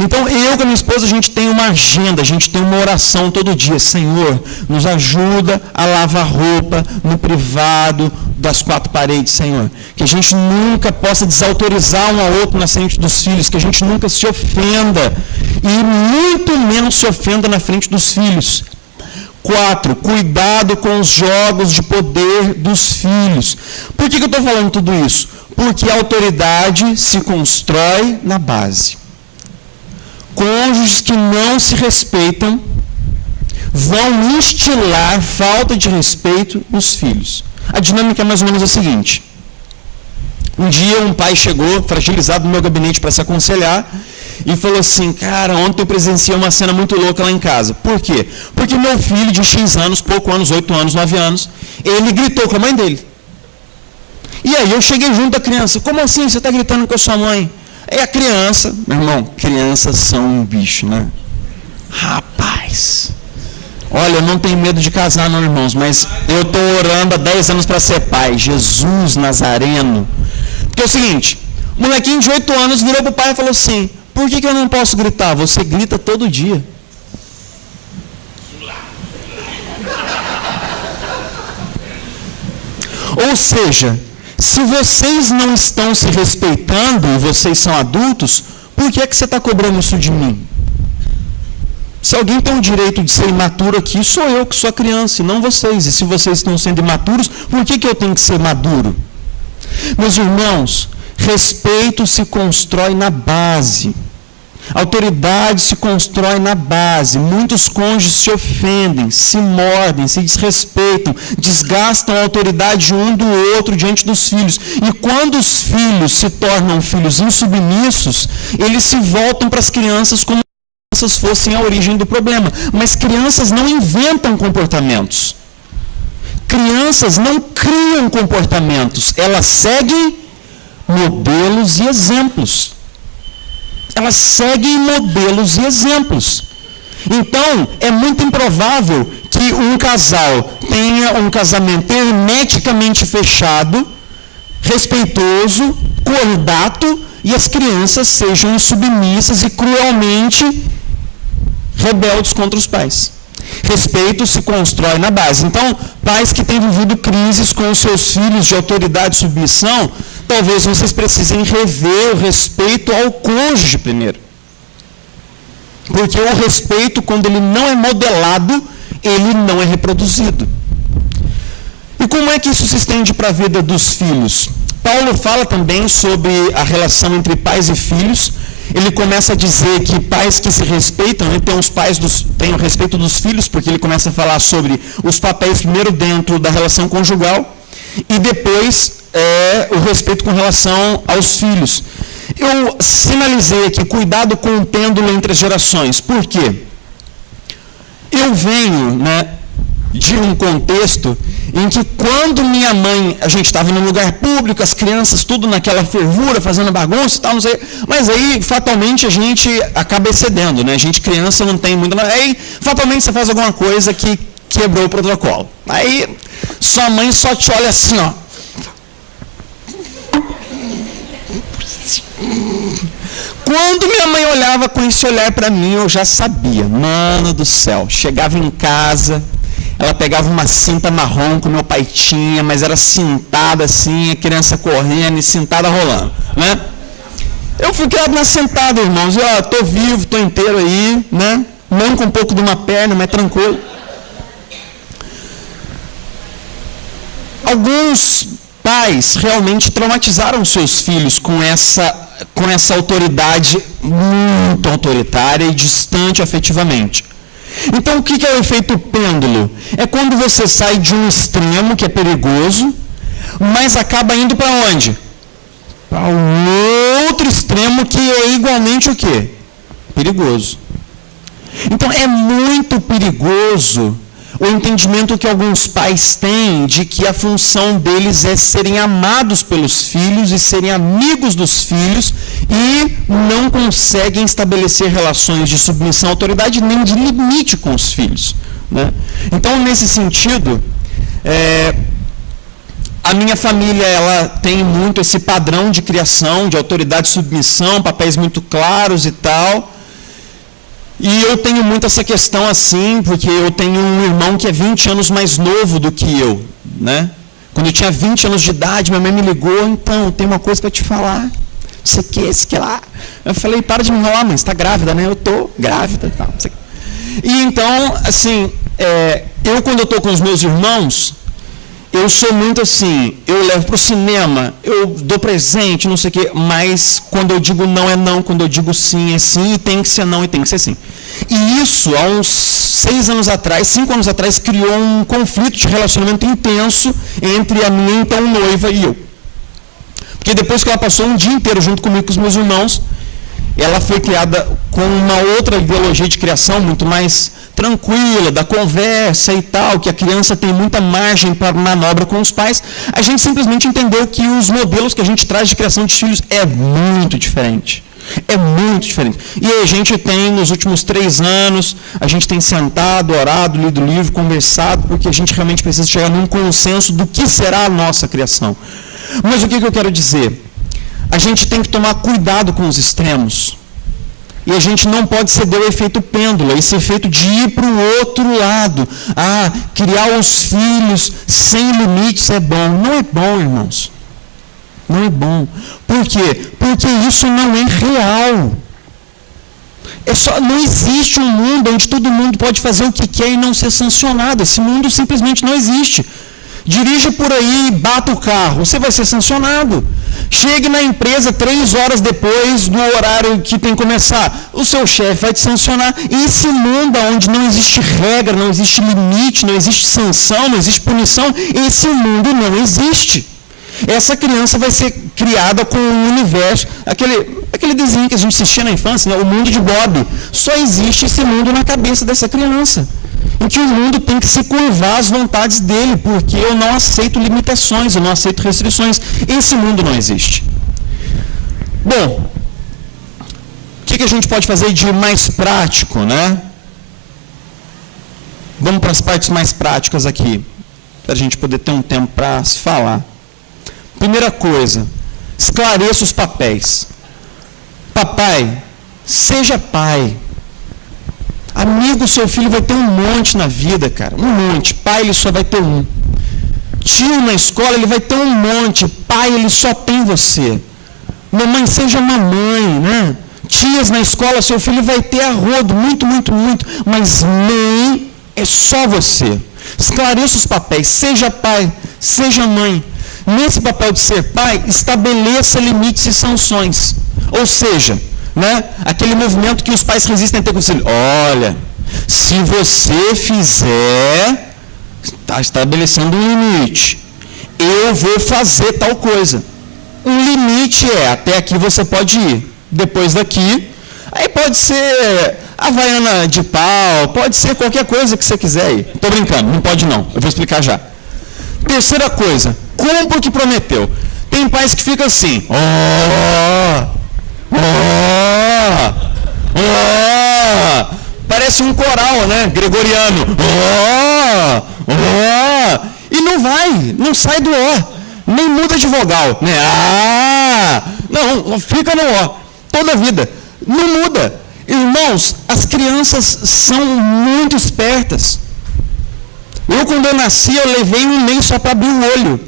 Então, eu com a minha esposa, a gente tem uma agenda, a gente tem uma oração todo dia. Senhor, nos ajuda a lavar roupa no privado das 4 paredes, Senhor. Que a gente nunca possa desautorizar um ao outro na frente dos filhos, que a gente nunca se ofenda, e muito menos se ofenda na frente dos filhos. 4, cuidado com os jogos de poder dos filhos. Por que eu estou falando tudo isso? Porque a autoridade se constrói na base. Cônjuges que não se respeitam vão instilar falta de respeito nos filhos. A dinâmica é mais ou menos a seguinte. Um dia um pai chegou, fragilizado, no meu gabinete para se aconselhar, e falou assim, cara, ontem eu presenciei uma cena muito louca lá em casa. Por quê? Porque meu filho de X anos, pouco anos, 8 anos, 9 anos, ele gritou com a mãe dele. E aí eu cheguei junto da criança, como assim você está gritando com a sua mãe? É a criança, meu irmão, crianças são um bicho, né? Rapaz, olha, eu não tenho medo de casar, não, irmãos, mas eu estou orando há 10 anos para ser pai, Jesus Nazareno. Porque é o seguinte, o molequinho de 8 anos virou para o pai e falou assim, por que eu não posso gritar? Você grita todo dia. Ou seja, se vocês não estão se respeitando e vocês são adultos, por que você está cobrando isso de mim? Se alguém tem o direito de ser imaturo aqui, sou eu que sou a criança, e não vocês. E se vocês estão sendo imaturos, por que eu tenho que ser maduro? Meus irmãos, respeito se constrói na base. Autoridade se constrói na base. Muitos cônjuges se ofendem, se mordem, se desrespeitam, desgastam a autoridade um do outro diante dos filhos. E quando os filhos se tornam filhos insubmissos, eles se voltam para as crianças como se crianças fossem a origem do problema. Mas crianças não inventam comportamentos. Crianças não criam comportamentos. Elas seguem modelos e exemplos. elas seguem modelos e exemplos. Então, é muito improvável que um casal tenha um casamento hermeticamente fechado, respeitoso, cordato, e as crianças sejam insubmissas e cruelmente rebeldes contra os pais. Respeito se constrói na base. Então, pais que têm vivido crises com os seus filhos de autoridade e submissão, talvez vocês precisem rever o respeito ao cônjuge primeiro. Porque o respeito, quando ele não é modelado, ele não é reproduzido. E como é que isso se estende para a vida dos filhos? Paulo fala também sobre a relação entre pais e filhos. Ele começa a dizer que pais que se respeitam, então os pais têm o respeito dos filhos, porque ele começa a falar sobre os papéis primeiro dentro da relação conjugal e depois o respeito com relação aos filhos. Eu sinalizei aqui, cuidado com o pêndulo entre as gerações. Por quê? Eu venho, de um contexto em que quando minha mãe, a gente estava num lugar público, as crianças tudo naquela fervura, fazendo bagunça e tal, não sei, mas aí fatalmente a gente acaba excedendo, A gente criança não tem muita, aí fatalmente você faz alguma coisa que quebrou o protocolo. Aí sua mãe só te olha assim, ó. Quando minha mãe olhava com esse olhar para mim, eu já sabia, mano do céu, chegava em casa, ela pegava uma cinta marrom que meu pai tinha, mas era cintada assim, a criança correndo e cintada rolando, Eu fui criado na sentada, irmãos, eu tô vivo, tô inteiro aí, Manco um pouco de uma perna, mas tranquilo. Alguns pais realmente traumatizaram seus filhos com essa autoridade muito autoritária e distante afetivamente. Então, o que é o efeito pêndulo? É quando você sai de um extremo, que é perigoso, mas acaba indo para onde? Para um outro extremo que é igualmente o quê? Perigoso. Então, é muito perigoso o entendimento que alguns pais têm de que a função deles é serem amados pelos filhos e serem amigos dos filhos e não conseguem estabelecer relações de submissão à autoridade nem de limite com os filhos. Então, nesse sentido, a minha família ela tem muito esse padrão de criação, de autoridade e submissão, papéis muito claros e tal. E eu tenho muito essa questão assim, porque eu tenho um irmão que é 20 anos mais novo do que eu, Quando eu tinha 20 anos de idade, minha mãe me ligou, então, tem uma coisa para te falar, isso que lá. Eu falei, para de me enrolar, mãe, você está grávida, Eu estou grávida e tal. E então, assim, eu quando eu estou com os meus irmãos, eu sou muito assim, eu levo para o cinema, eu dou presente, não sei o quê, mas quando eu digo não é não, quando eu digo sim é sim, e tem que ser não e tem que ser sim. E isso, há uns 5 anos atrás, criou um conflito de relacionamento intenso entre a minha então noiva e eu. Porque depois que ela passou um dia inteiro junto comigo e com os meus irmãos, ela foi criada com uma outra ideologia de criação muito mais tranquila, da conversa e tal, que a criança tem muita margem para manobra com os pais. A gente simplesmente entendeu que os modelos que a gente traz de criação de filhos é muito diferente. É muito diferente. E a gente tem, nos últimos 3 anos, a gente tem sentado, orado, lido livro, conversado, porque a gente realmente precisa chegar num consenso do que será a nossa criação. Mas o que eu quero dizer? A gente tem que tomar cuidado com os extremos. E a gente não pode ceder ao efeito pêndulo, esse efeito de ir para o outro lado. Criar os filhos sem limites é bom. Não é bom, irmãos. Não é bom. Por quê? Porque isso não é real. Não existe um mundo onde todo mundo pode fazer o que quer e não ser sancionado. Esse mundo simplesmente não existe. Dirija por aí e bata o carro, você vai ser sancionado. Chegue na empresa 3 horas depois do horário que tem que começar, o seu chefe vai te sancionar. E esse mundo onde não existe regra, não existe limite, não existe sanção, não existe punição, esse mundo não existe. Essa criança vai ser criada com um universo, aquele desenho que a gente assistia na infância, o mundo de Bob. Só existe esse mundo na cabeça dessa criança. Em que o mundo tem que se curvar às vontades dele, porque eu não aceito limitações, eu não aceito restrições. Esse mundo não existe. Bom, o que a gente pode fazer de mais prático, né? Vamos para as partes mais práticas aqui, para a gente poder ter um tempo para se falar. Primeira coisa, esclareça os papéis. Papai, seja pai. Amigo, seu filho vai ter um monte na vida, cara. Um monte. Pai, ele só vai ter um. Tio na escola, ele vai ter um monte. Pai, ele só tem você. Mamãe, seja mamãe, né? Tias na escola, seu filho vai ter a rodo. Muito, muito, muito. Mas mãe é só você. Esclareça os papéis. Seja pai, seja mãe. Nesse papel de ser pai, estabeleça limites e sanções. Ou seja, né, aquele movimento que os pais resistem a ter com o filho. Olha, se você fizer, está estabelecendo um limite. Eu vou fazer tal coisa. Um limite é, até aqui você pode ir. Depois daqui, aí pode ser havaiana de pau, pode ser qualquer coisa que você quiser ir. Estou brincando, não pode não. Eu vou explicar já. Terceira coisa, cumpra o que prometeu. Tem pais que ficam assim, parece um coral, né? Gregoriano. E não vai, não sai do ó, nem muda de vogal, né? Não, fica no ó, toda a vida, não muda. Irmãos, as crianças são muito espertas. Quando eu nasci, eu levei um mês só para abrir o olho.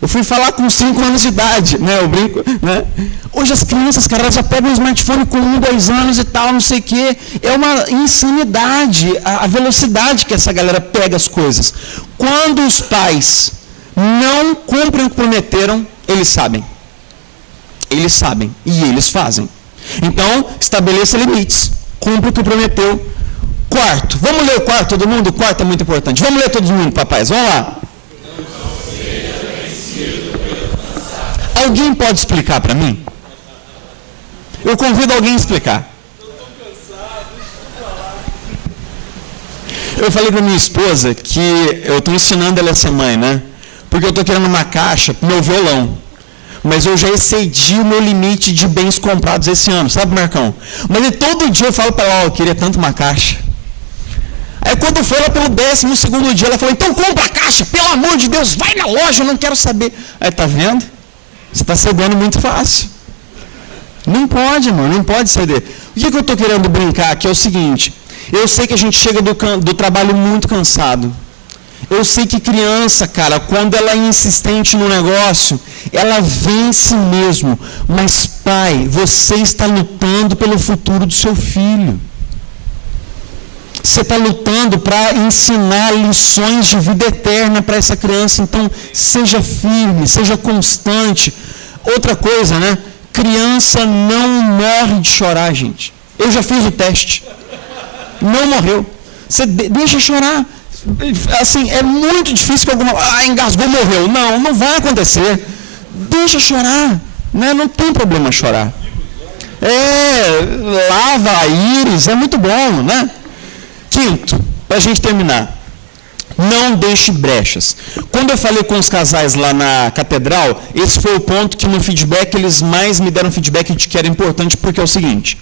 Eu fui falar com 5 anos de idade, né? Eu brinco, né? Hoje as crianças, cara, elas já pegam um smartphone com 1, 2 anos e tal, não sei o quê. É uma insanidade a velocidade que essa galera pega as coisas. Quando os pais não cumprem o que prometeram, eles sabem. Eles sabem e eles fazem. Então, estabeleça limites. Cumpra o que prometeu. Quarto. Vamos ler o quarto, todo mundo? O quarto é muito importante. Vamos ler todo mundo, papais. Vamos lá. Alguém pode explicar para mim? Eu convido alguém a explicar. Eu falei para minha esposa que eu estou ensinando ela a ser mãe, né? Porque eu estou querendo uma caixa para o meu violão. Mas eu já excedi o meu limite de bens comprados esse ano, sabe, Marcão? Mas todo dia eu falo para ela, eu queria tanto uma caixa. Aí quando foi lá pelo 12º dia, ela falou, então compra a caixa, pelo amor de Deus, vai na loja, eu não quero saber. Aí, tá vendo? Você está cedendo muito fácil. Não pode, irmão, não pode ceder. O que eu estou querendo brincar aqui é o seguinte, eu sei que a gente chega do trabalho muito cansado. Eu sei que criança, cara, quando ela é insistente no negócio, ela vence mesmo. Mas, pai, você está lutando pelo futuro do seu filho. Você está lutando para ensinar lições de vida eterna para essa criança. Então, seja firme, seja constante. Outra coisa, né? Criança não morre de chorar, gente. Eu já fiz o teste. Não morreu. Você deixa chorar. Assim, é muito difícil que alguma... engasgou, morreu. Não, não vai acontecer. Deixa chorar. Né? Não tem problema chorar. Lava a íris, é muito bom, né? Quinto, para a gente terminar, não deixe brechas. Quando eu falei com os casais lá na catedral, esse foi o ponto que no feedback eles mais me deram feedback de que era importante, porque é o seguinte,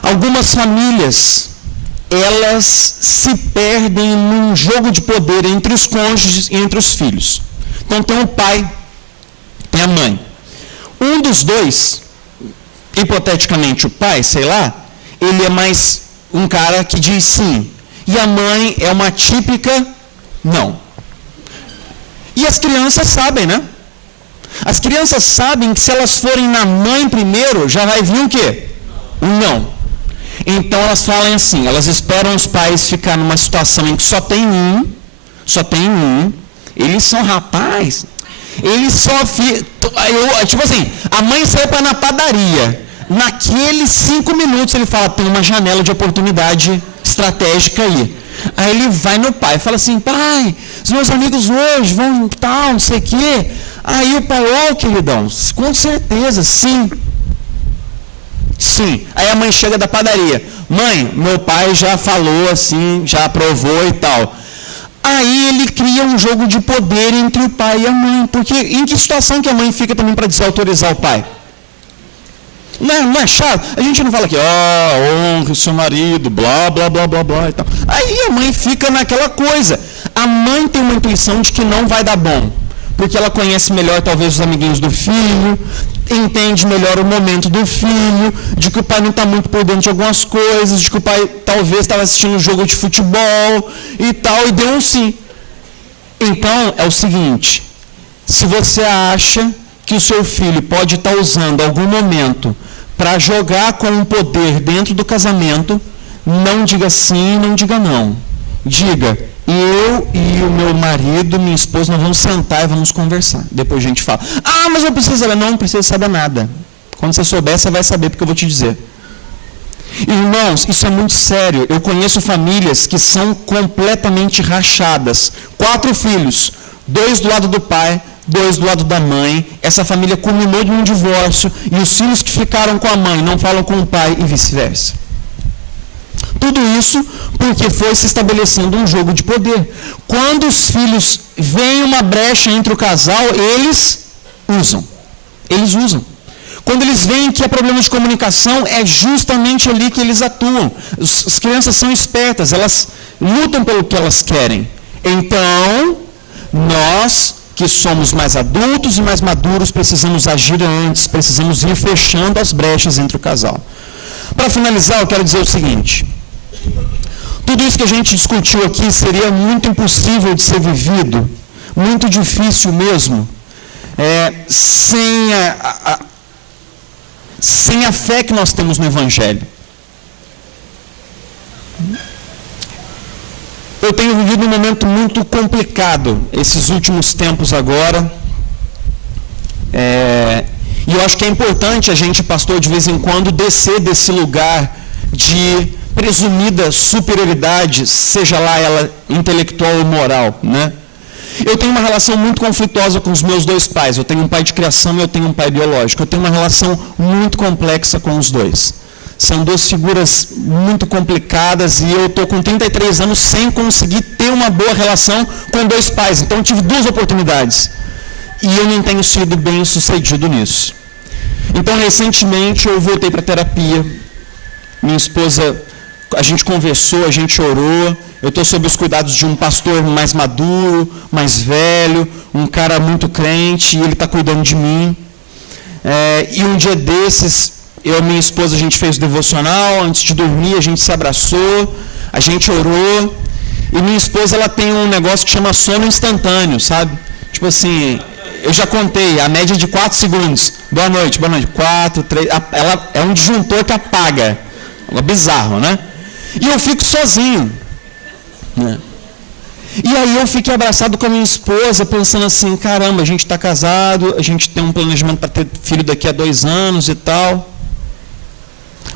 algumas famílias, elas se perdem num jogo de poder entre os cônjuges e entre os filhos. Então tem o pai, tem a mãe. Um dos dois, hipoteticamente o pai, sei lá, ele é mais um cara que diz sim. E a mãe é uma típica não. E as crianças sabem, né? As crianças sabem que se elas forem na mãe primeiro, já vai vir o quê? Um não. Então elas falam assim, elas esperam os pais ficar numa situação em que só tem um, eles são rapaz, eles só tipo assim, a mãe saiu para na padaria. Naqueles 5 minutos ele fala, tem uma janela de oportunidade estratégica aí. Aí ele vai no pai e fala assim, pai, os meus amigos hoje vão tal, não sei o quê. Aí o pai, queridão, com certeza, sim. Sim. Aí a mãe chega da padaria, mãe, meu pai já falou assim, já aprovou e tal. Aí ele cria um jogo de poder entre o pai e a mãe, porque em que situação que a mãe fica também para desautorizar o pai? Não é chato? A gente não fala aqui, honre o seu marido, blá, blá, blá, blá, blá e tal. Aí a mãe fica naquela coisa. A mãe tem uma intuição de que não vai dar bom, porque ela conhece melhor talvez os amiguinhos do filho, entende melhor o momento do filho, de que o pai não está muito por dentro de algumas coisas, de que o pai talvez estava assistindo um jogo de futebol e tal, e deu um sim. Então, é o seguinte, se você acha que o seu filho pode estar usando algum momento para jogar com o poder dentro do casamento, não diga sim, não diga não. Diga, eu e o meu marido, minha esposa, nós vamos sentar e vamos conversar. Depois a gente fala, mas eu preciso saber. Não precisa saber nada. Quando você souber, você vai saber, porque eu vou te dizer. Irmãos, isso é muito sério. Eu conheço famílias que são completamente rachadas. 4 filhos, 2 do lado do pai, 2 do lado da mãe. Essa família culminou em um divórcio e os filhos que ficaram com a mãe não falam com o pai e vice-versa. Tudo isso porque foi se estabelecendo um jogo de poder. Quando os filhos veem uma brecha entre o casal, eles usam. Quando eles veem que há problema de comunicação, é justamente ali que eles atuam. As crianças são espertas, elas lutam pelo que elas querem. Então, nós que somos mais adultos e mais maduros, precisamos agir antes, precisamos ir fechando as brechas entre o casal. Para finalizar, eu quero dizer o seguinte: tudo isso que a gente discutiu aqui seria muito impossível de ser vivido, muito difícil mesmo, sem a fé que nós temos no Evangelho. Eu tenho vivido um momento muito complicado esses últimos tempos agora, e eu acho que é importante a gente, pastor, de vez em quando, descer desse lugar de presumida superioridade, seja lá ela intelectual ou moral, né? Eu tenho uma relação muito conflituosa com os meus 2 pais. Eu tenho um pai de criação e eu tenho um pai biológico. Eu tenho uma relação muito complexa com os 2. São 2 figuras muito complicadas e eu estou com 33 anos sem conseguir ter uma boa relação com 2 pais. Então eu tive 2 oportunidades e eu não tenho sido bem sucedido nisso. Então recentemente eu voltei para a terapia. Minha esposa, a gente conversou, a gente orou. Eu estou sob os cuidados de um pastor mais maduro, mais velho, um cara muito crente, e ele está cuidando de mim. E um dia desses, eu e minha esposa, a gente fez o devocional, antes de dormir a gente se abraçou, a gente orou, e minha esposa, ela tem um negócio que chama sono instantâneo, sabe? Tipo assim, eu já contei, a média de 4 segundos. Boa noite, 4, 3, ela é um disjuntor que apaga. É bizarro, né? E eu fico sozinho, né? E aí eu fiquei abraçado com a minha esposa, pensando assim, caramba, a gente está casado, a gente tem um planejamento para ter filho daqui a 2 anos e tal.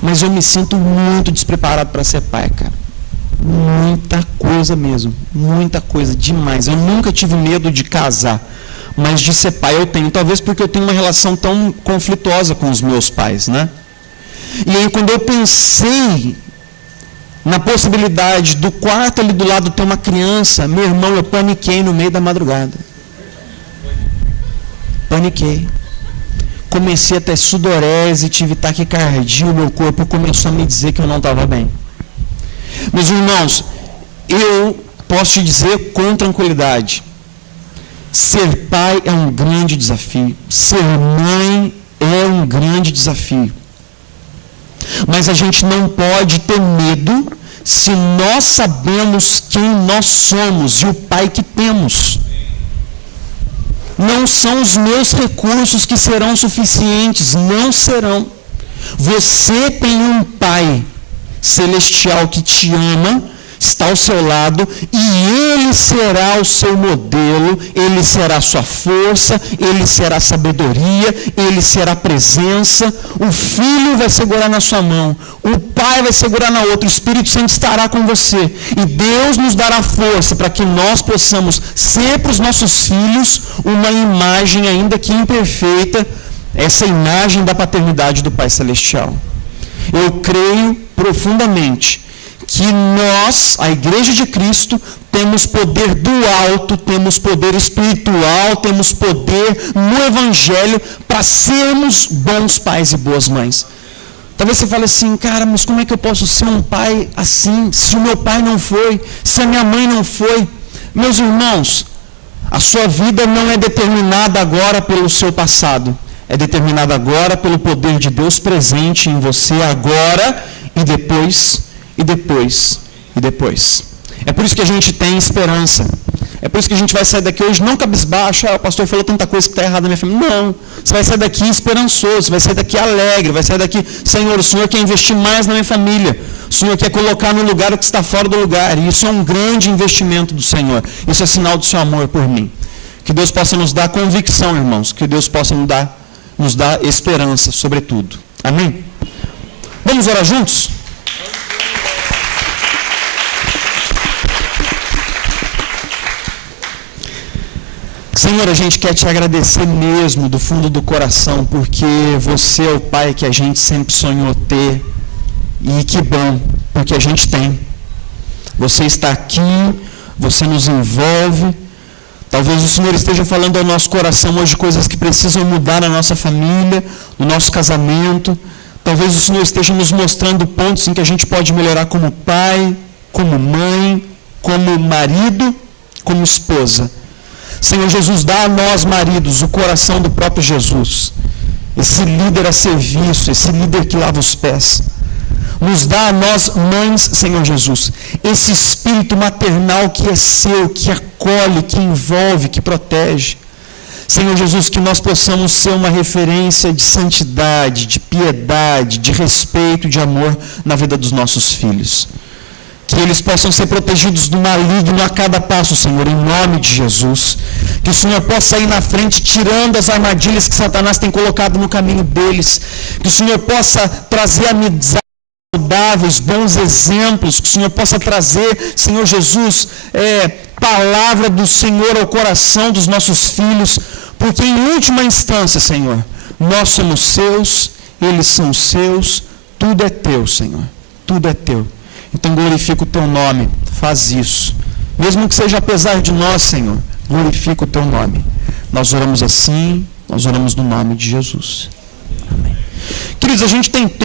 Mas eu me sinto muito despreparado para ser pai, cara. Muita coisa mesmo, muita coisa, demais. Eu nunca tive medo de casar, mas de ser pai eu tenho. Talvez porque eu tenho uma relação tão conflituosa com os meus pais, né? E aí quando eu pensei na possibilidade do quarto ali do lado ter uma criança, meu irmão, eu paniquei no meio da madrugada. Paniquei. Comecei a ter sudorese, tive taquicardia, o meu corpo começou a me dizer que eu não estava bem. Meus irmãos, eu posso te dizer com tranquilidade, ser pai é um grande desafio, ser mãe é um grande desafio. Mas a gente não pode ter medo se nós sabemos quem nós somos e o pai que temos. Não são os meus recursos que serão suficientes, não serão. Você tem um pai celestial que te ama, está ao seu lado, e ele será o seu modelo, ele será a sua força, ele será a sabedoria, ele será a presença. O filho vai segurar na sua mão, o pai vai segurar na outra, o Espírito Santo estará com você, e Deus nos dará força para que nós possamos ser para os nossos filhos uma imagem, ainda que imperfeita, essa imagem da paternidade do Pai Celestial. Eu creio profundamente que nós, a Igreja de Cristo, temos poder do alto, temos poder espiritual, temos poder no Evangelho para sermos bons pais e boas mães. Talvez você fale assim, cara, mas como é que eu posso ser um pai assim, se o meu pai não foi, se a minha mãe não foi? Meus irmãos, a sua vida não é determinada agora pelo seu passado, é determinada agora pelo poder de Deus presente em você agora e depois, e depois, e depois. É por isso que a gente tem esperança. É por isso que a gente vai sair daqui hoje não cabisbaixo, o pastor falou tanta coisa que está errada na minha família. Não, você vai sair daqui esperançoso, você vai sair daqui alegre, vai sair daqui, Senhor, o Senhor quer investir mais na minha família, o Senhor quer colocar no lugar o que está fora do lugar, e isso é um grande investimento do Senhor, isso é sinal do seu amor por mim. Que Deus possa nos dar convicção, irmãos, que Deus possa nos dar esperança, sobretudo. Amém? Vamos orar juntos? Senhor, a gente quer te agradecer mesmo do fundo do coração, porque você é o Pai que a gente sempre sonhou ter, e que bom, porque a gente tem. Você está aqui, você nos envolve. Talvez o Senhor esteja falando ao nosso coração hoje coisas que precisam mudar na nossa família, no nosso casamento. Talvez o Senhor esteja nos mostrando pontos em que a gente pode melhorar como pai, como mãe, como marido, como esposa. Senhor Jesus, dá a nós, maridos, o coração do próprio Jesus. Esse líder a serviço, esse líder que lava os pés. Nos dá a nós, mães, Senhor Jesus, esse espírito maternal que é seu, que acolhe, que envolve, que protege. Senhor Jesus, que nós possamos ser uma referência de santidade, de piedade, de respeito e de amor na vida dos nossos filhos. Que eles possam ser protegidos do maligno a cada passo, Senhor, em nome de Jesus. Que o Senhor possa ir na frente, tirando as armadilhas que Satanás tem colocado no caminho deles. Que o Senhor possa trazer amizades saudáveis, bons exemplos. Que o Senhor possa trazer, Senhor Jesus, palavra do Senhor ao coração dos nossos filhos. Porque em última instância, Senhor, nós somos seus, eles são seus, tudo é teu, Senhor, tudo é teu. Então glorifica o teu nome, faz isso. Mesmo que seja apesar de nós, Senhor, glorifica o teu nome. Nós oramos assim, nós oramos no nome de Jesus. Amém. Queridos, a gente tem